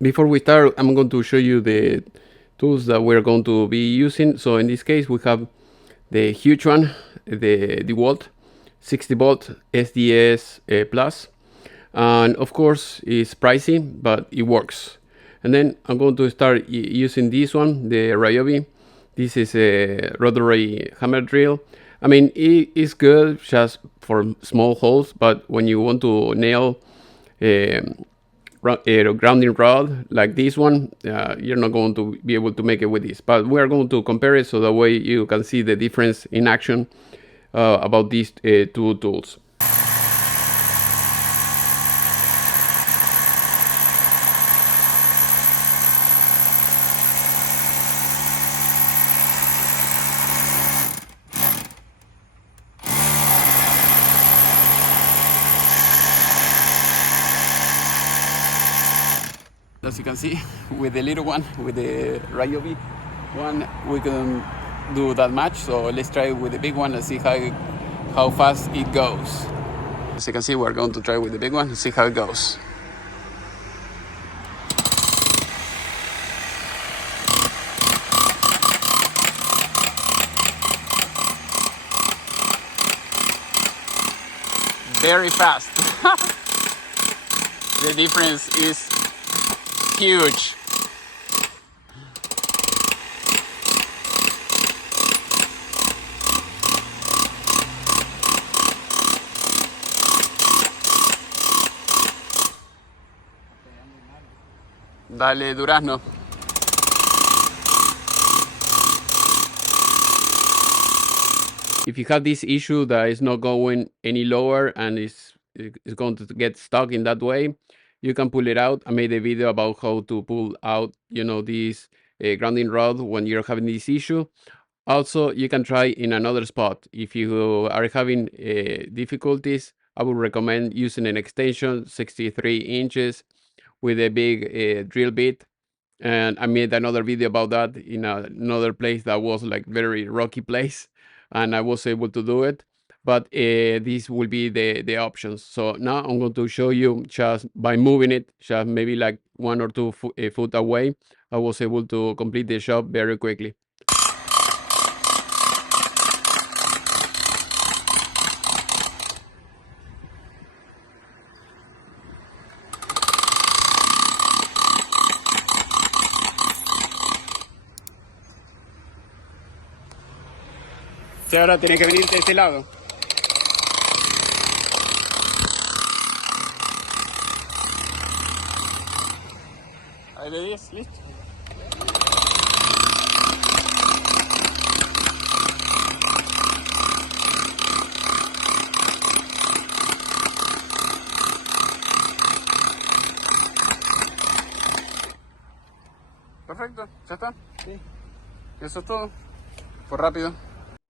Before we start, I'm going to show you the tools that we're going to be using. So in this case, we have the huge one, the Dewalt 60 volt SDS Plus. And of course, it's pricey, but it works. And then I'm going to start using this one, the Ryobi. This is a Rotary hammer drill. I mean, it is good just for small holes, but when you want to nail a grounding rod like this one, you're not going to be able to make it with this. But we are going to compare it so that way you can see the difference in action about these two tools. As you can see, with the little one, with the Ryobi one, we can do that much. So let's try with the big one and see how fast it goes. As you can see, we're going to try with the big one and see how it goes. Very fast. The difference is huge. Dale, durazno. If you have this issue that is not going any lower and is going to get stuck in that way, you can pull it out. I made a video about how to pull out, this grounding rod when you're having this issue. Also, you can try in another spot. If you are having difficulties, I would recommend using an extension 63 inches with a big drill bit. And I made another video about that in another place that was like very rocky place, and I was able to do it. But these will be the options. So now I'm going to show you just by moving it, just maybe like 1 or 2 foot away, I was able to complete the job very quickly. Sí, ahora tiene que venirte de este lado. Ahí le dices, listo. Perfecto, ya está. Sí. Eso es todo. Fue rápido.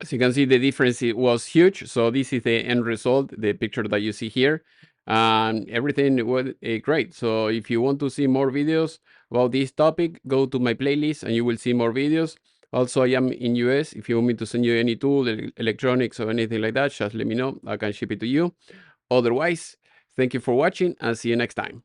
As you can see, the difference was huge. So this is the end result, the picture that you see here. And everything was great. So if you want to see more videos about this topic, go to my playlist and you will see more videos. Also, I am in US. If you want me to send you any tool, electronics or anything like that, just let me know. I can ship it to you. Otherwise, thank you for watching and see you next time.